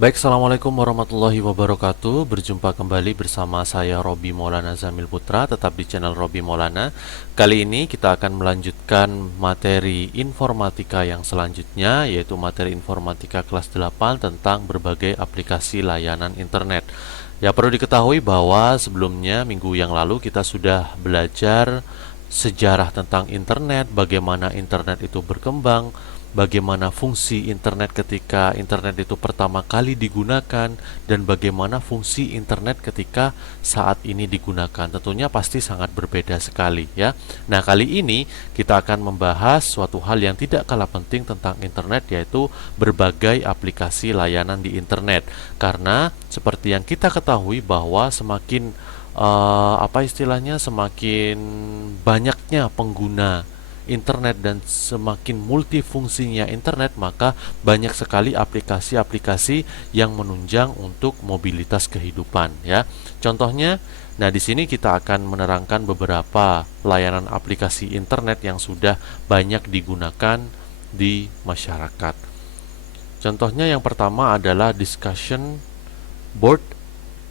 Baik, Assalamualaikum warahmatullahi wabarakatuh. Berjumpa kembali bersama saya Robi Maulana Zamil Putra, tetap di channel Robi Maulana. Kali ini kita akan melanjutkan materi informatika yang selanjutnya, yaitu materi informatika kelas 8 tentang berbagai aplikasi layanan internet. Ya, perlu diketahui bahwa sebelumnya minggu yang lalu kita sudah belajar sejarah tentang internet, bagaimana internet itu berkembang, bagaimana fungsi internet ketika internet itu pertama kali digunakan, dan bagaimana fungsi internet ketika saat ini digunakan. Tentunya pasti sangat berbeda sekali ya. Nah, kali ini kita akan membahas suatu hal yang tidak kalah penting tentang internet, yaitu berbagai aplikasi layanan di internet. Karena seperti yang kita ketahui bahwa semakin semakin banyaknya pengguna internet dan semakin multifungsinya internet, maka banyak sekali aplikasi-aplikasi yang menunjang untuk mobilitas kehidupan ya. Contohnya, nah di sini kita akan menerangkan beberapa layanan aplikasi internet yang sudah banyak digunakan di masyarakat. Contohnya yang pertama adalah discussion board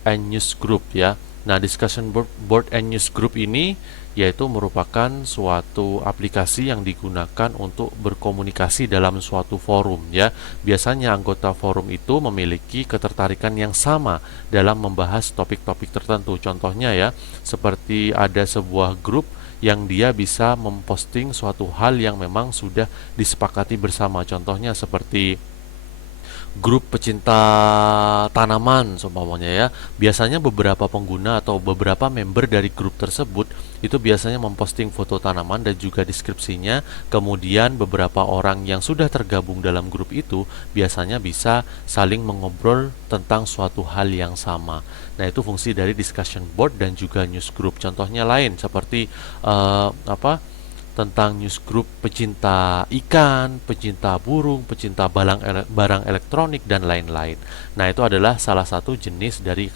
and news group ya. Nah, discussion board and news group ini yaitu merupakan suatu aplikasi yang digunakan untuk berkomunikasi dalam suatu forum ya. Biasanya anggota forum itu memiliki ketertarikan yang sama dalam membahas topik-topik tertentu. Contohnya ya, seperti ada sebuah grup yang dia bisa memposting suatu hal yang memang sudah disepakati bersama. Contohnya seperti grup pecinta tanaman seumpamanya ya. Biasanya beberapa pengguna atau beberapa member dari grup tersebut itu biasanya memposting foto tanaman dan juga deskripsinya. Kemudian beberapa orang yang sudah tergabung dalam grup itu biasanya bisa saling mengobrol tentang suatu hal yang sama. Nah, itu fungsi dari discussion board dan juga news group. Contohnya lain seperti eh, apa tentang news group pecinta ikan, pecinta burung, pecinta barang elektronik dan lain-lain. Nah, itu adalah salah satu jenis dari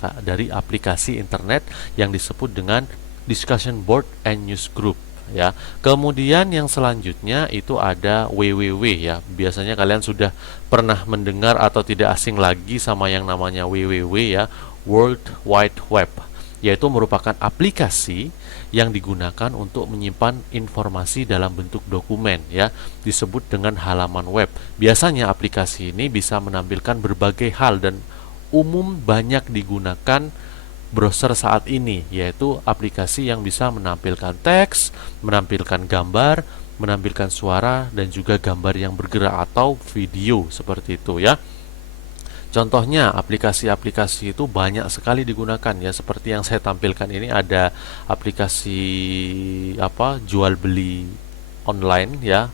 aplikasi internet yang disebut dengan discussion board and news group ya. Kemudian yang selanjutnya itu ada WWW ya. Biasanya kalian sudah pernah mendengar atau tidak asing lagi sama yang namanya WWW ya, World Wide Web, yaitu merupakan aplikasi yang digunakan untuk menyimpan informasi dalam bentuk dokumen ya, disebut dengan halaman web. Biasanya aplikasi ini bisa menampilkan berbagai hal dan umum banyak digunakan browser saat ini, yaitu aplikasi yang bisa menampilkan teks, menampilkan gambar, menampilkan suara dan juga gambar yang bergerak atau video seperti itu ya. Contohnya aplikasi-aplikasi itu banyak sekali digunakan ya, seperti yang saya tampilkan ini ada aplikasi jual beli online ya,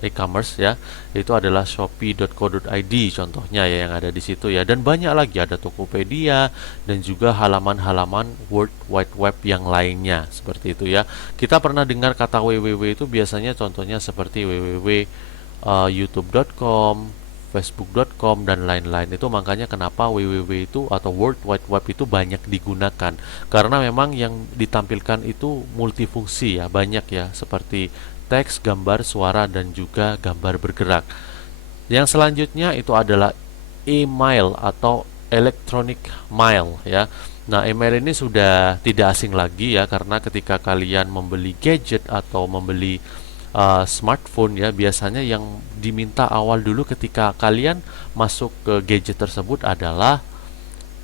e-commerce ya. Itu adalah shopee.co.id contohnya ya yang ada di situ ya, dan banyak lagi, ada Tokopedia dan juga halaman-halaman World Wide Web yang lainnya seperti itu ya. Kita pernah dengar kata www itu biasanya contohnya seperti www.youtube.com, facebook.com dan lain-lain. Itu makanya kenapa www itu atau World Wide Web itu banyak digunakan, karena memang yang ditampilkan itu multifungsi ya, banyak ya, seperti teks, gambar, suara dan juga gambar bergerak. Yang selanjutnya itu adalah email atau electronic mail ya. Nah, email ini sudah tidak asing lagi ya, karena ketika kalian membeli gadget atau membeli smartphone ya, biasanya yang diminta awal dulu ketika kalian masuk ke gadget tersebut adalah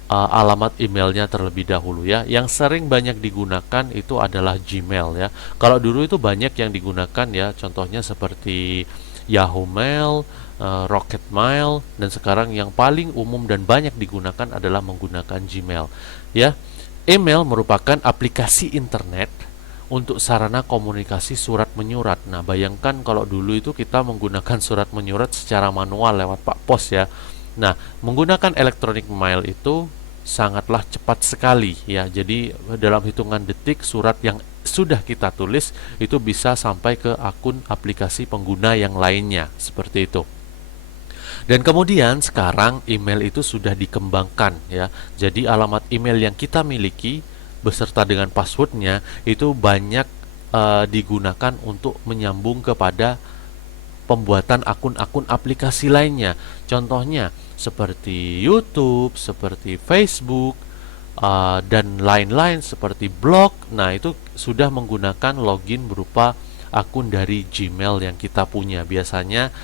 alamat emailnya terlebih dahulu ya. Yang sering banyak digunakan itu adalah Gmail ya. Kalau dulu itu banyak yang digunakan ya, contohnya seperti Yahoo Mail, Rocket Mail, dan sekarang yang paling umum dan banyak digunakan adalah menggunakan Gmail ya. Email merupakan aplikasi internet untuk sarana komunikasi surat menyurat. Nah, bayangkan kalau dulu itu kita menggunakan surat menyurat secara manual lewat Pak Pos ya. Nah, menggunakan electronic mail itu sangatlah cepat sekali ya. Jadi dalam hitungan detik surat yang sudah kita tulis itu bisa sampai ke akun aplikasi pengguna yang lainnya, seperti itu. Dan kemudian sekarang email itu sudah dikembangkan ya. Jadi alamat email yang kita miliki beserta dengan passwordnya itu banyak digunakan untuk menyambung kepada pembuatan akun-akun aplikasi lainnya. Contohnya seperti YouTube, seperti Facebook, dan lain-lain seperti blog. Nah, itu sudah menggunakan login berupa akun dari Gmail yang kita punya. Biasanya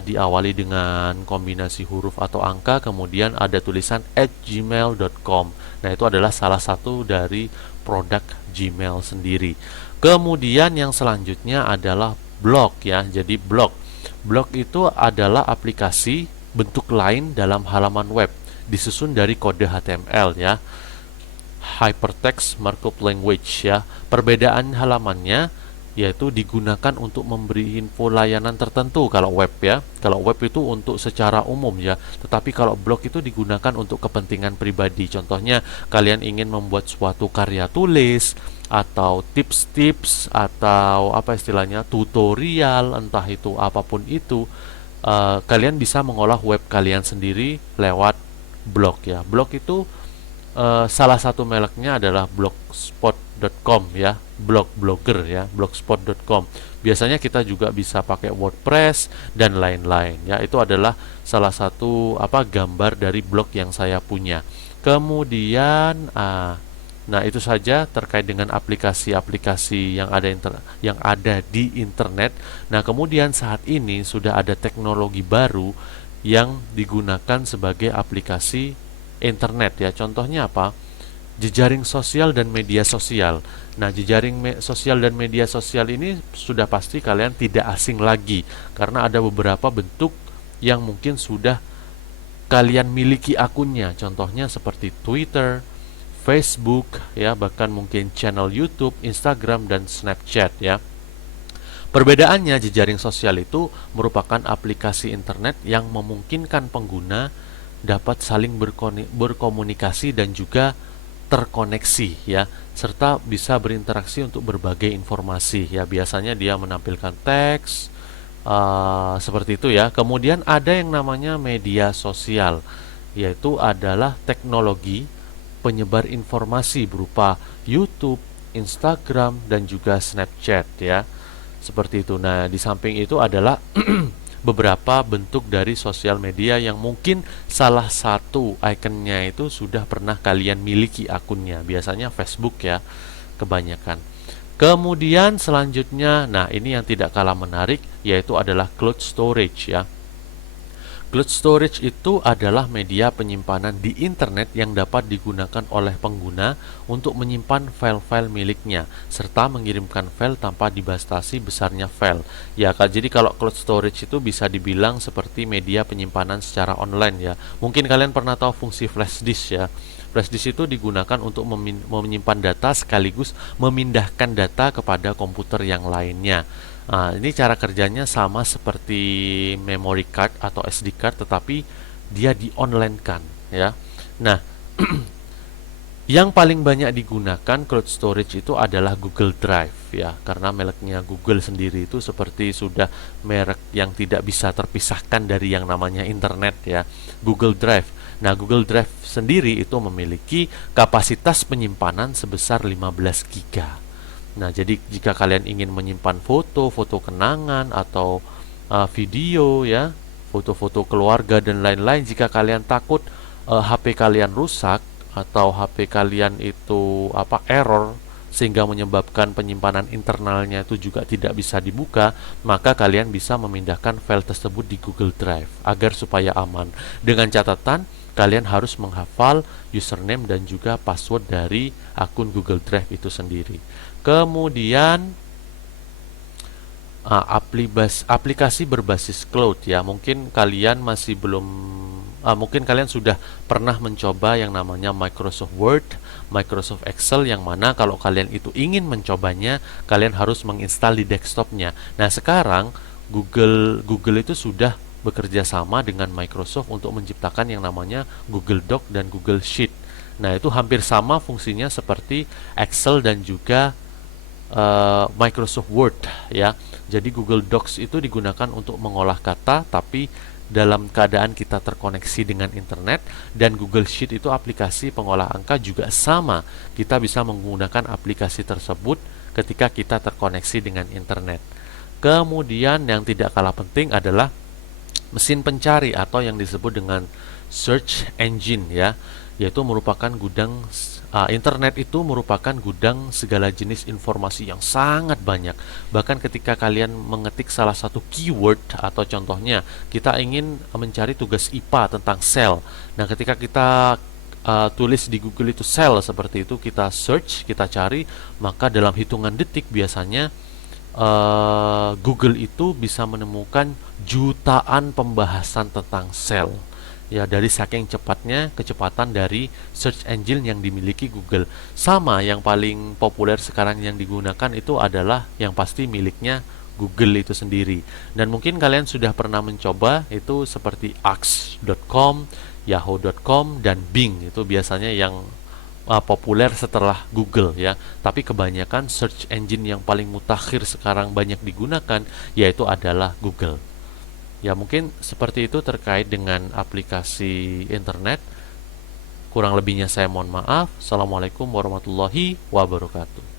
diawali dengan kombinasi huruf atau angka, kemudian ada tulisan @gmail.com. Nah, itu adalah salah satu dari produk Gmail sendiri. Kemudian yang selanjutnya adalah blog ya. Jadi blog itu adalah aplikasi bentuk lain dalam halaman web, disusun dari kode HTML ya, Hypertext Markup Language ya. Perbedaan halamannya yaitu digunakan untuk memberi info layanan tertentu kalau web ya. Kalau web itu untuk secara umum ya, tetapi kalau blog itu digunakan untuk kepentingan pribadi. Contohnya kalian ingin membuat suatu karya tulis atau tips-tips atau apa istilahnya tutorial, entah itu apapun itu, kalian bisa mengolah web kalian sendiri lewat blog ya. Blog itu salah satu mereknya adalah blogspot.com ya, blogger ya, blogspot.com. Biasanya kita juga bisa pakai WordPress dan lain-lain ya. Itu adalah salah satu gambar dari blog yang saya punya. Kemudian nah, itu saja terkait dengan aplikasi-aplikasi yang ada di internet. Nah, kemudian saat ini sudah ada teknologi baru yang digunakan sebagai aplikasi internet ya. Contohnya apa? Jejaring sosial dan media sosial. Nah, jejaring sosial dan media sosial ini sudah pasti kalian tidak asing lagi, karena ada beberapa bentuk yang mungkin sudah kalian miliki akunnya. Contohnya seperti Twitter, Facebook ya, bahkan mungkin channel YouTube, Instagram, dan Snapchat ya. Perbedaannya, jejaring sosial itu merupakan aplikasi internet yang memungkinkan pengguna dapat saling berkomunikasi dan juga terkoneksi ya, serta bisa berinteraksi untuk berbagai informasi ya. Biasanya dia menampilkan teks seperti itu ya. Kemudian ada yang namanya media sosial, yaitu adalah teknologi penyebar informasi berupa YouTube, Instagram, dan juga Snapchat ya. Seperti itu. Nah, di samping itu adalah beberapa bentuk dari sosial media yang mungkin salah satu ikonnya itu sudah pernah kalian miliki akunnya. Biasanya Facebook ya, kebanyakan. Kemudian selanjutnya, nah ini yang tidak kalah menarik, yaitu adalah cloud storage ya. Cloud storage itu adalah media penyimpanan di internet yang dapat digunakan oleh pengguna untuk menyimpan file-file miliknya serta mengirimkan file tanpa dibatasi besarnya file. Ya, jadi kalau cloud storage itu bisa dibilang seperti media penyimpanan secara online ya. Mungkin kalian pernah tahu fungsi flash disk ya. Flash disk itu digunakan untuk menyimpan data sekaligus memindahkan data kepada komputer yang lainnya. Nah, ini cara kerjanya sama seperti memory card atau SD card, tetapi dia di-online-kan ya. Nah, yang paling banyak digunakan cloud storage itu adalah Google Drive ya, karena mereknya Google sendiri itu seperti sudah merek yang tidak bisa terpisahkan dari yang namanya internet ya, Google Drive. Nah, Google Drive sendiri itu memiliki kapasitas penyimpanan sebesar 15 GB. Nah, jadi jika kalian ingin menyimpan foto kenangan atau video ya, foto-foto keluarga dan lain-lain, jika kalian takut HP kalian rusak atau HP kalian itu error sehingga menyebabkan penyimpanan internalnya itu juga tidak bisa dibuka, maka kalian bisa memindahkan file tersebut di Google Drive agar supaya aman. Dengan catatan, kalian harus menghafal username dan juga password dari akun Google Drive itu sendiri. Kemudian aplikasi berbasis cloud ya, mungkin kalian masih belum mungkin kalian sudah pernah mencoba yang namanya Microsoft Word, Microsoft Excel, yang mana kalau kalian itu ingin mencobanya, kalian harus menginstal di desktopnya. Nah, sekarang Google itu sudah bekerja sama dengan Microsoft untuk menciptakan yang namanya Google Doc dan Google Sheet. Nah, itu hampir sama fungsinya seperti Excel dan juga Microsoft Word ya. Jadi Google Docs itu digunakan untuk mengolah kata tapi dalam keadaan kita terkoneksi dengan internet, dan Google Sheet itu aplikasi pengolah angka juga sama. Kita bisa menggunakan aplikasi tersebut ketika kita terkoneksi dengan internet. Kemudian yang tidak kalah penting adalah mesin pencari atau yang disebut dengan search engine ya, yaitu merupakan gudang internet itu merupakan gudang segala jenis informasi yang sangat banyak. Bahkan ketika kalian mengetik salah satu keyword atau contohnya kita ingin mencari tugas IPA tentang sel. Nah, ketika kita tulis di Google itu sel seperti itu, kita search, kita cari, maka dalam hitungan detik biasanya Google itu bisa menemukan jutaan pembahasan tentang sel. Ya, dari saking cepatnya kecepatan dari search engine yang dimiliki Google. Sama yang paling populer sekarang yang digunakan itu adalah yang pasti miliknya Google itu sendiri. Dan mungkin kalian sudah pernah mencoba itu seperti axe.com, yahoo.com, dan Bing. Itu biasanya yang populer setelah Google ya. Tapi kebanyakan search engine yang paling mutakhir sekarang banyak digunakan yaitu adalah Google. Ya, mungkin seperti itu terkait dengan aplikasi internet. Kurang lebihnya saya mohon maaf. Assalamualaikum warahmatullahi wabarakatuh.